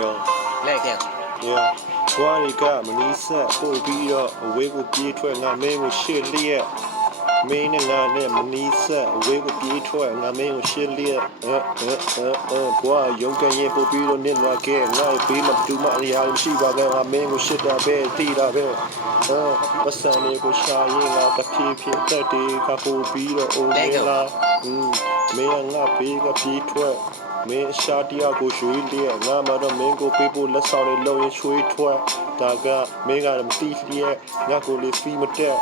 Yeah. လဲကဲ Yeah. ဘွားတွေကမနီးဆက်ပို့ပြီးတော့အဝေးကိုပြေးထွက်ငါမင်းကိုရှစ်လျက်မင်းနဲ့ငါနဲ့မနီးဆက်အဝေးကိုပြေးထွက်ငါမင်းကိုရှစ်လျက်ဘွားရုံးကန်ရင်ပို့ပြီးတော့နစ်လာခဲ့ငါ့ဘေးမှာတူမအရာမရှိပါနဲ့ငါမင်းကိုရှစ်တာပဲတီးတာပဲပတ်စံတွေကိုရှာရင်ငါတစ်ဖြည်းဖြည်းတက်တေးကပို့ပြီးတော့အိုနေလားမင်းငါဘေးကပြေးထွက်မင်းရှာတရားကိုရွှေလျက်ငါမှတော့မင်းကိုပေးဖို့လက်ဆောင်လေးလုံးရင်ရွှေထွက်ဒါကမင်းကမသိလျက်ငါကိုလေးဖီးမတက်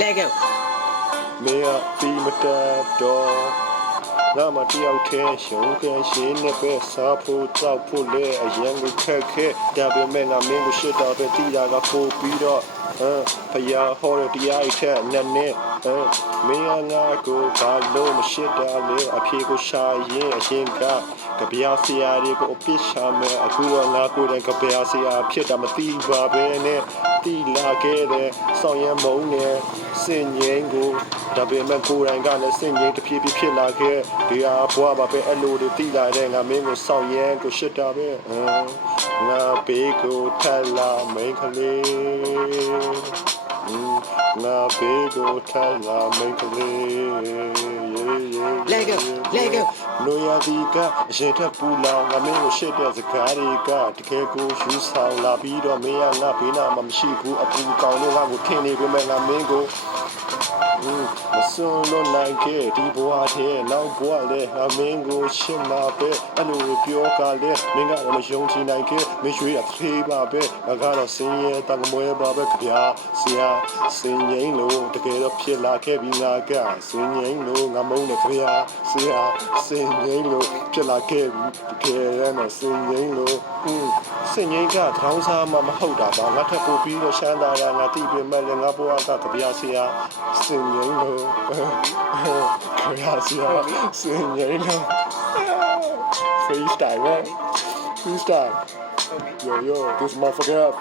လဲကဲမင်းကဖီးမတက်တော့ငါမတယောက်ထဲရှုံးကန်ရှင်းနဲ့ပဲစားဖို့တောက်ဖို့လဲအရင်ကခက်ခဲဒါပေမဲ့ငါမင်းကိုရှစ်တော့ပဲတီးတာကပို့ပြီးတော့ဖယားဟောတဲ့တရားအထက်နဲ့မင်းငါကိုဘာလို့မရှိတာလဲအဖြေကိုရှာရင်အရင်ကကြပြားစရာတွေကိုအပြစ်ရှာမယ်အခုတော့ငါကိုယ်တိုင်ကြပြားစရာဖြစ်တာမသိပါပဲနဲ့တီလာခဲ့တဲ့ဆောင်ရမုံနဲ့စင်ငိမ့်ကိုဒါပေမဲ့ကိုယ်တိုင်ကလည်းစင်ငိမ့်တစ်ဖြည်းဖြည်းဖြစ်လာခဲ့ဒီဟာဘွားပါပဲအဲ့လိုတွေတီလာတဲ့ငါမင်းကိုဆောင်ရန်ကိုရှစ်တာပဲငါဘေးကိုထလာမိန်ကလေးငါဘေးကိုထလာမိန်ကလေးလဲကဲလိုရသည်ကအရင်ထက်ပူလောင်ငါမင်းကိုရှစ်တဲ့စကားတွေကတကယ်ကိုယူဆောင်လာပြီးတော့မင်းကငါဘေးနာမှာမရှိဘူးအပူကောင်းလို့ငါကိုထင်နေပေမဲ့ငါမင်းကိုမစွန်းလို့နိုင်ခဲ့ဒီဘဝထဲနောက်ဘဝလဲငါမင်းကိုရှင်းမှာပဲအဲ့လိုပြောကလည်းမင်းကမယုံကြည်နိုင်ခဲ့မရွှေအသေးပါပဲငါကတော့စင်ရဲတကမွဲပါပဲကြပြဆရာစင်ငိမ့်လို့တကယ်တော့ဖြစ်လာခဲ့ပြီးငါကစင်ငိမ့်လို့ငါမုန်းတဲ့ကြပြဆရာစင်ငိမ့်လို့ဖြစ်လာခဲ့ပြီးတကယ်တော့စင်ငိမ့်လို့စင်ငိမ့်ကခေါင်းစားမှမဟုတ်တာပါငါထပ်ပို့ပြီးတော့ရှမ်းသာတာငါတိပြမဲ့လည်းငါဘဝကကြပြဆရာစင်ငိမ့်လို့Gracias, señor. Freestyle, right? Freestyle. Yo, this motherfucker up.